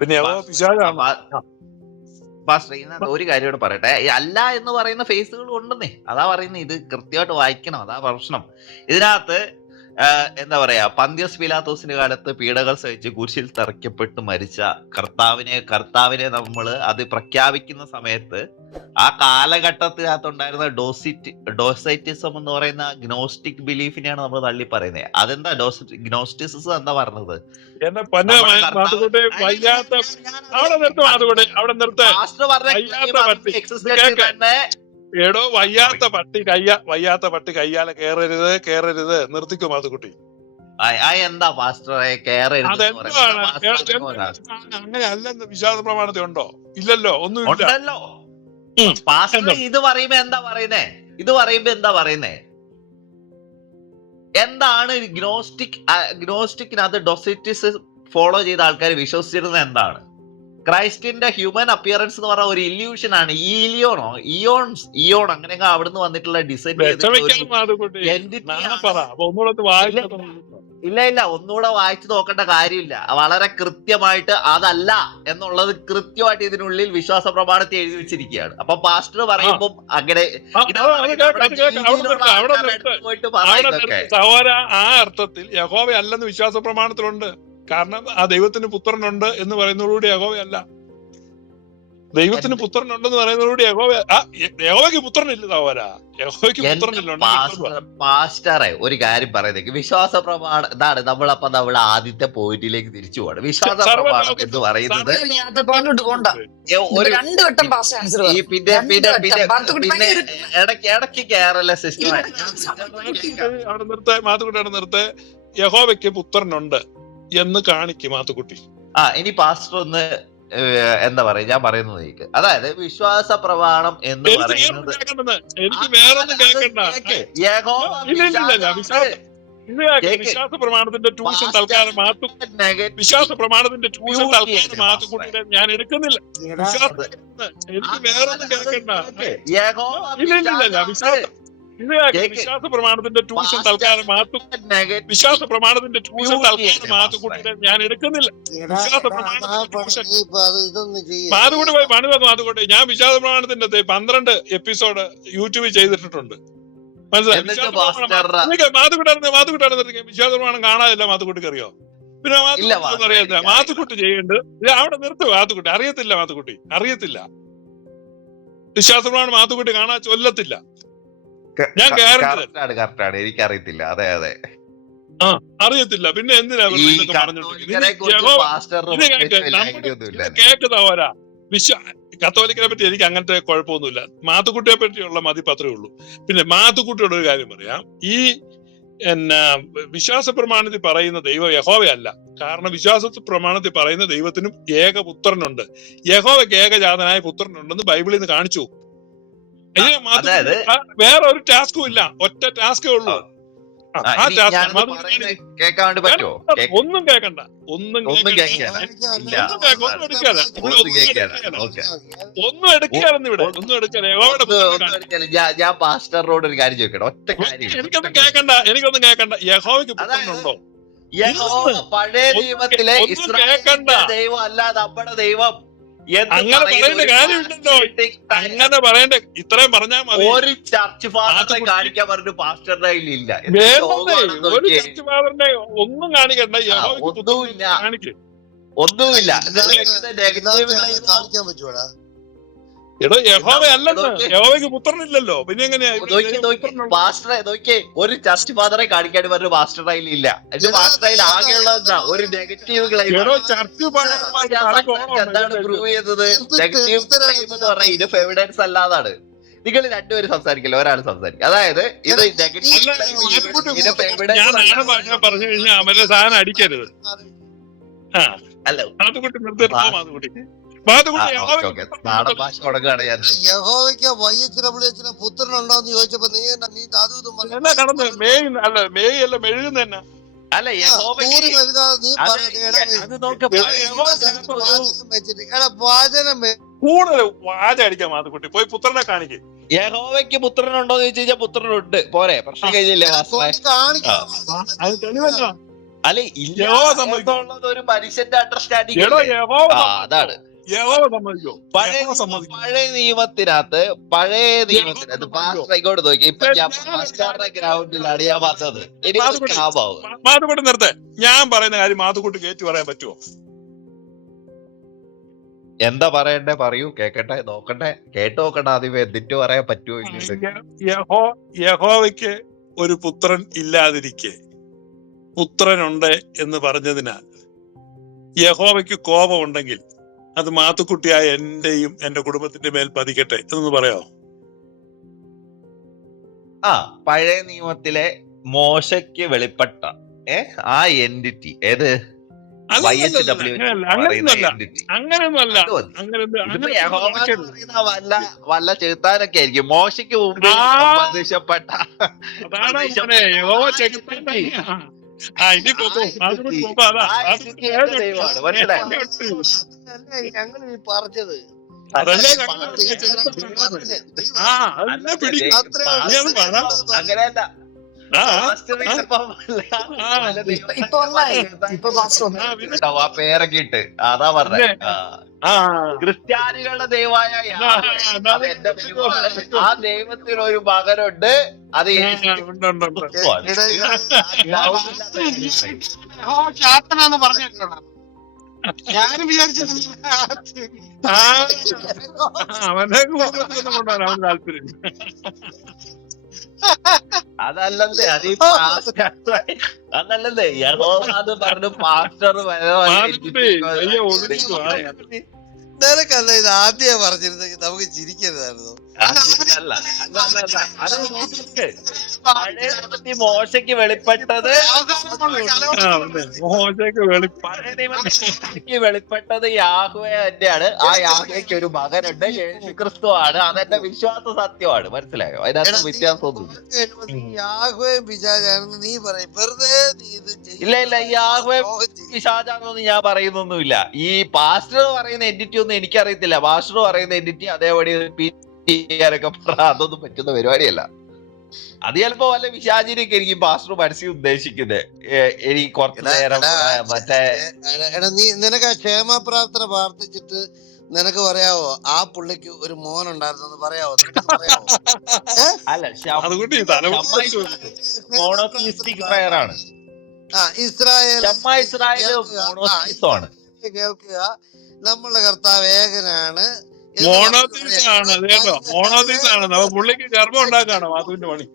പിന്നെ ഇതിനകത്ത് ഒരു കാര്യം കൂടെ പറയട്ടെ. അല്ല എന്ന് പറയുന്ന ഫേസുകൾ ഉണ്ടെന്നേ. അതാ പറയുന്നത് ഇത് കൃത്യമായിട്ട് വായിക്കണം. അതാ പ്രശ്നം. ഇതിനകത്ത് എന്താ പറയാ പന്ത്യസ് പിലാത്തോസിന്റെ കാലത്ത് പീഡകൾ സഹിച്ച് കുരിശിൽ തറയ്ക്കപ്പെട്ട് മരിച്ച കർത്താവിനെ കർത്താവിനെ നമ്മൾ അത് പ്രഖ്യാപിക്കുന്ന സമയത്ത് ആ കാലഘട്ടത്തിനകത്തുണ്ടായിരുന്ന ഡോസിറ്റ് ഡോസൈറ്റിസം എന്ന് പറയുന്ന ഗ്നോസ്റ്റിക് ബിലീഫിനെയാണ് നമ്മൾ തള്ളി പറയുന്നത് അതെന്താ ഡോസിറ്റ് ഗ്നോസ്റ്റിസിസം എന്താ പറഞ്ഞത്? അവിടെ നിർത്തും അവിടെ നിർത്ത. എടോ വയ്യാത്ത പട്ടി കയ്യ വയ്യാത്ത പട്ടി കയ്യാലെ കേറരുത് കേറരുത്. നിർത്തിക്കും ആ എന്താ അങ്ങനെ അല്ലെന്ന് വിശ്വാസ പ്രമാണത്തിൽ ഉണ്ടോ? ഇല്ലല്ലോ ഒന്നുമില്ല. ഇല്ലല്ലോ പാസ്റ്റർ ഇത് പറയുമ്പോ എന്താ പറയുന്നേ? ഇത് പറയുമ്പോ എന്താ പറയുന്നേ? എന്താണ് ഗ്നോസ്റ്റിക് ഗ്നോസ്റ്റിക്കിനകത്ത് ഡൊസിറ്റിസ് ഫോളോ ചെയ്ത ആൾക്കാർ വിശ്വസിച്ചിരുന്നത് എന്താണ്? ക്രൈസ്റ്റിന്റെ ഹ്യൂമൻ അപ്പിയറൻസ് എന്ന് പറഞ്ഞ ഒരു ഇല്യൂഷൻ ആണ്. ഈ ഇലിയോണോ? ഇയോൺസ് ഇയോൺ അങ്ങനെയൊക്കെ അവിടുന്ന് വന്നിട്ടുള്ള ഡിസൈൻ ഇല്ല ഇല്ല ഒന്നുകൂടെ വായിച്ചു നോക്കേണ്ട കാര്യമില്ല. വളരെ കൃത്യമായിട്ട് അതല്ല എന്നുള്ളത് കൃത്യമായിട്ട് ഇതിനുള്ളിൽ വിശ്വാസ പ്രമാണത്തെ എഴുതി വെച്ചിരിക്കുകയാണ്. അപ്പൊ പാസ്റ്റർ പറയുമ്പോൾ അങ്ങനെ ആ അർത്ഥത്തിൽ യഹോവ അല്ലെന്ന് വിശ്വാസ പ്രമാണത്തിലുണ്ട്. കാരണം ആ ദൈവത്തിന് പുത്രനുണ്ട് എന്ന് പറയുന്നതോടുകൂടി യഹോവയല്ല ദൈവത്തിന്? പുത്രനുണ്ടെന്ന് പറയുന്നതോടുകൂടി യഹോവ ആ യഹോവയ്ക്ക് പുത്രനില്ല താവരാ. യഹോവയ്ക്ക് പുത്രനില്ല പാസ്റ്റർ പാസ്റ്ററെ ഒരു കാര്യം പറയുന്നത് വിശ്വാസ പ്രമാണ ഇതാണ് നമ്മളപ്പോ നമ്മൾ ആദ്യത്തെ പോയിന്റിലേക്ക് തിരിച്ചു പോകണം. വിശ്വാസ പ്രമാണം എന്ന് പറയുന്നത് രണ്ട് വട്ടം ഈ പിന്നെ പിന്നെ പിന്നെ പിന്നെ ഇടയ്ക്ക് ഇടയ്ക്ക് കേരള സിസ്റ്റം അവിടെ നിർത്തെ മാത്തുക്കുട്ടി അവിടെ നിർത്ത. യഹോവയ്ക്ക് പുത്രനുണ്ട്. എന്ന് കാണിക്കും മാത്തുക്കുട്ടി ആ ഇനി പാസ്റ്റർ ഒന്ന് എന്താ പറയാ ഞാൻ പറയുന്നത് കേക്ക്. അതായത് വിശ്വാസ പ്രമാണം എന്ന് പറയുന്നത് എനിക്ക് കേൾക്കണ്ട. വിശ്വാസം- പ്രമാണത്തിന്റെ ട്യൂഷൻ തൽക്കാലം മാത്തു. negative വിശ്വാസ പ്രമാണത്തിന്റെ ട്യൂഷൻ തൽക്കാലം മാത്തുക്കുട്ടിയുടെ ഞാൻ എടുക്കുന്നില്ല. എനിക്ക് കേൾക്കണ്ട. ഇല്ല, ഇല്ല, ഇല്ല, വിശ്വാസം-. വിശ്വാസ പ്രമാണത്തിന്റെ ട്യൂഷൻ തൽക്കാലം മാത്തു വിശ്വാസ പ്രമാണത്തിന്റെ ട്യൂഷൻ തൽക്കാലം മാത്തുക്കുട്ടിയുടെ ഞാൻ എടുക്കുന്നില്ല. വിശ്വാസ പ്രമാണത്തിന്റെ മാതുകൂട്ടി പോയി പണി വന്നു മാതുകൂട്ടി ഞാൻ വിശ്വാസ പ്രമാണത്തിന്റെ പന്ത്രണ്ട് എപ്പിസോഡ് യൂട്യൂബിൽ ചെയ്തിട്ടുണ്ട് മനസ്സിലായി? മാത്തുക്കുട്ടായിരുന്നു മാത്തുക്കുട്ടായിരുന്നു വിശ്വാസ പ്രമാണം കാണാതില്ല മാത്തുക്കുട്ടിക്ക് അറിയോ പിന്നെ മാത്തുക്കുട്ടി അറിയത്തില്ല. മാത്തുക്കുട്ടി ചെയ്യേണ്ടത് അവിടെ നിർത്തു മാത്തുക്കുട്ടി അറിയത്തില്ല മാത്തുക്കുട്ടി അറിയത്തില്ല. വിശ്വാസ പ്രമാണം മാത്തുക്കുട്ടി കാണാൻ ചൊല്ലത്തില്ല. ഞാൻ guarantee തരാം. കറക്റ്റ് ആണ് കറക്റ്റ് ആണ് എനിക്കറിയത്തില്ല. അതെ അതെ. അറിയത്തില്ല. പിന്നെ എന്തിനാ കേൾക്കുന്ന പോരാ വിശ്വ കത്തോലിക്കനെ പറ്റി എനിക്ക് അങ്ങനത്തെ കുഴപ്പമൊന്നുമില്ല. മാത്തുക്കുട്ടിയെ പറ്റിയുള്ള മതിപ്പ് അത്രേ ഉള്ളൂ. പിന്നെ മാത്തുക്കുട്ടിയുടെ ഒരു കാര്യം പറയാം. ഈ എന്നാ വിശ്വാസ പ്രമാണത്തിൽ പറയുന്ന ദൈവം യഹോവയല്ല. കാരണം വിശ്വാസ പ്രമാണത്തിൽ പറയുന്ന ദൈവത്തിനും ഏക പുത്രനുണ്ട്. യഹോവയ്ക്ക് ഏകജാതനായ പുത്രനുണ്ടെന്ന് ബൈബിളിൽ നിന്ന് കാണിച്ചു. അതായത് വേറെ ഒരു ടാസ്കും ഇല്ല. ഒറ്റ ടാസ്കേ ഉള്ളൂ. ആ, ടാസ്ക് കേൾക്കാൻ വേണ്ടി പറ്റുമോ? ഒന്നും കേൾക്കണ്ട. ഒന്നും ഒന്നും ഇല്ല ഒന്നും എടുക്കാതെ. ഇവിടെ ഒന്നും. ഒരിക്കലും ഞാൻ പാസ്റ്ററിനോട് ഒരു കാര്യം ചോദിക്കട്ടെ. ഒറ്റ കാര്യം എനിക്കൊന്നും കേൾക്കണ്ട. എനിക്കൊന്നും കേൾക്കണ്ട. യഹോവയ്ക്ക് പുത്രനുണ്ടോ? യഹോവ പഴയ നിയമത്തിലെ ഇസ്രായേലിന്റെ ദൈവം അല്ല നമ്മുടെ ദൈവം അങ്ങനെ പറയേണ്ട അങ്ങനെ പറയണ്ട ഇത്രയും പറഞ്ഞാൽ മതി. ഒരു ചർച്ച് ഫാദറിനെ കാണിക്കാൻ പറഞ്ഞു ഇല്ല എന്ത് ഒരു ചർച്ച് ചർച്ച ഫാദറിനെ ഒന്നും കാണിക്കണ്ട. ഒന്നുമില്ല. ഒന്നുമില്ല. കാണിക്കാൻ പറ്റൂടാ എടോ യഹോവ അല്ലല്ലോ. യഹോവയ്ക്ക് പുത്രനില്ലല്ലോ. പിന്നെ എങ്ങനെയാ പാസ്റ്ററെ നോക്കിയേ ഒരു ജസ്റ്റ് ഫാദറെ കാണിക്കാൻ പറഞ്ഞു പാസ്റ്ററുടെ കയ്യിൽ ഇല്ല. എന്റെ പാസ്റ്ററുടെ കയ്യിൽ ആകെയുള്ള എന്താ ഒരു നെഗറ്റീവ് ചർച്ച് എന്താണ് പ്രൂവ് ചെയ്തത്? നെഗറ്റീവ് ക്ലൈം എന്ന് പറഞ്ഞാൽ ഇത് എവിഡൻസ് അല്ലാതാണ്. നിങ്ങൾ രണ്ടുപേരും സംസാരിക്കില്ല ഒരാൾ സംസാരിക്കും. അതായത് ഇത് നെഗറ്റീവ് പറഞ്ഞു കഴിഞ്ഞാൽ സാധനം അടിക്കരുത്. അല്ല. യഹോവയ്ക്ക് വയ്യച്ചിനെ വിളിയച്ചിനെ പുത്രനുണ്ടോന്ന് ചോദിച്ചപ്പോ നീ എന്നാ നീ അത് എന്നാ കടന്ന് മേയ് അല്ല മേയ് അല്ല മെഴുകുന്ന തന്നെ വെ- കൂടുതൽ മാത്തുക്കുട്ടി പോയി പുത്രനെ കാണിക്കും. യഹോവയ്ക്ക് പുത്രനുണ്ടോ എന്ന് ചോദിച്ചു കഴിഞ്ഞാൽ പുത്രനുണ്ട്. പോരെ പ്രശ്നം കഴിഞ്ഞില്ലേ? അല്ലെ ഇല്ല. ഒരു മനുഷ്യന്റെ അണ്ടർസ്റ്റാൻഡിങ്. അതാണ്. പഴയ നിയമത്തിനകത്ത് പഴയ നിയമത്തിനകത്ത് പാസ്റ്റർ ഇങ്ങോട്ട് നോക്കി. ഇപ്പൊ ഞാൻ കാര്യം ഗ്രൗണ്ടിലാണ് ഞാൻ വന്നത് മാധുക്കുട്ടി, നിർത്തേ. ഞാൻ പറയുന്ന കാര്യം മാത്തുക്കുട്ടി കയറ്റി പറയാൻ പറ്റുമോ? എന്താ പറയണ്ടേ? പറയൂ. കേക്കട്ടെ? നോക്കട്ടെ. കേട്ട് നോക്കട്ടെ ആദ്യം എന്നിട്ട് പറയാൻ പറ്റുമോ യഹോ യഹോവയ്ക്ക് ഒരു പുത്രൻ ഇല്ലാതിരിക്കെ. പുത്രനുണ്ട് എന്ന് പറഞ്ഞതിനാൽ യഹോവയ്ക്ക് കോപമുണ്ടെങ്കിൽ അത് മാത്തുക്കുട്ടിയായ എന്റെയും എന്റെ കുടുംബത്തിന്റെ മേൽ പതിക്കട്ടെ. എന്നൊന്ന് പറയാമോ ആ പഴയ നിയമത്തിലെ മോശയ്ക്ക് വെളിപ്പെട്ട ഏ ആ എന്റിറ്റി ഏത്? വല്ല വല്ല ചെറുത്താനൊക്കെ ആയിരിക്കും. മോശയ്ക്ക് മുമ്പ് ആ. ഞങ്ങൾ ഈ പറഞ്ഞത്. അങ്ങനെയല്ല. പേരൊക്കെ ഇട്ട് അതാ. ആ. ക്രിസ്ത്യാനികളുടെ ദൈവമായ. ആ ദൈവത്തിന് ഒരു മകനുണ്ട്. അത്. ചാത്തനാന്ന് പറഞ്ഞേക്കണം ഞാനും വിചാരിച്ചു അവനെ കൊണ്ടുവരാൻ താല്പര്യം. അതല്ലല്ലേ അത് ഈ പാസ്റ്റർ അതല്ലല്ലേ യഹോവ അത് പറഞ്ഞു പാസ്റ്റർ. നിനക്കല്ല ഇത് ആദ്യമേ പറഞ്ഞിരുന്നെങ്കിൽ നമുക്ക് ചിരിക്കരുതായിരുന്നു. മോശയ്ക്ക് വെളിപ്പെട്ടത്. മോശയ്ക്ക് വെളി പഴയ നിയമത്തിൽ മോശയ്ക്ക് വെളിപ്പെട്ടത് യാഹുവെ തന്നെയാണ് ആ യാഹുവയ്ക്ക് ഒരു മകനുണ്ട് യേശു ക്രിസ്തു ആണ് അതെന്റെ വിശ്വാസ സത്യമാണ്. മനസ്സിലായോ? അതിനകത്ത് വ്യത്യാസമൊന്നുമില്ല പിശാചാണെന്ന് നീ പറയും. വെറുതെ. ഇല്ല ഇല്ല ഈ യാഹുവെ. പിശാചാന്നൊന്നും ഞാൻ പറയുന്നൊന്നുമില്ല. ഈ പാസ്റ്റർ പറയുന്ന എന്റിറ്റി ഒന്നും എനിക്കറിയത്തില്ല. പാസ്റ്റർ പറയുന്ന എന്റിറ്റി അതേപടി പറ അതൊന്നും പറ്റുന്ന പരിപാടിയല്ല. അത് ചിലപ്പോ വല്ല വിശാചിനൊക്കെ ആയിരിക്കും പാസ്റ്റർ മനസ്സിൽ ഉദ്ദേശിക്കുന്നത് എനിക്ക് കുറച്ചു നേരം എടാ, മറ്റേ നീ നിനക്ക് ആ ക്ഷേമ പ്രാർത്ഥന പ്രാർത്ഥിച്ചിട്ട് നിനക്ക് പറയാവോ ആ പുള്ളിക്ക് ഒരു മോൻ ഉണ്ടായിരുന്നെന്ന് പറയാവോ? അല്ല ആ ഇസ്രായേൽ കേൾക്കുക. നമ്മളുടെ കർത്താവ് ഏകനാണ്. അത് കേട്ടോ അപ്പൊ പുള്ളിക്ക് ഗർഭം ഉണ്ടാക്കാണ് മാധുവിന്റെ പണി.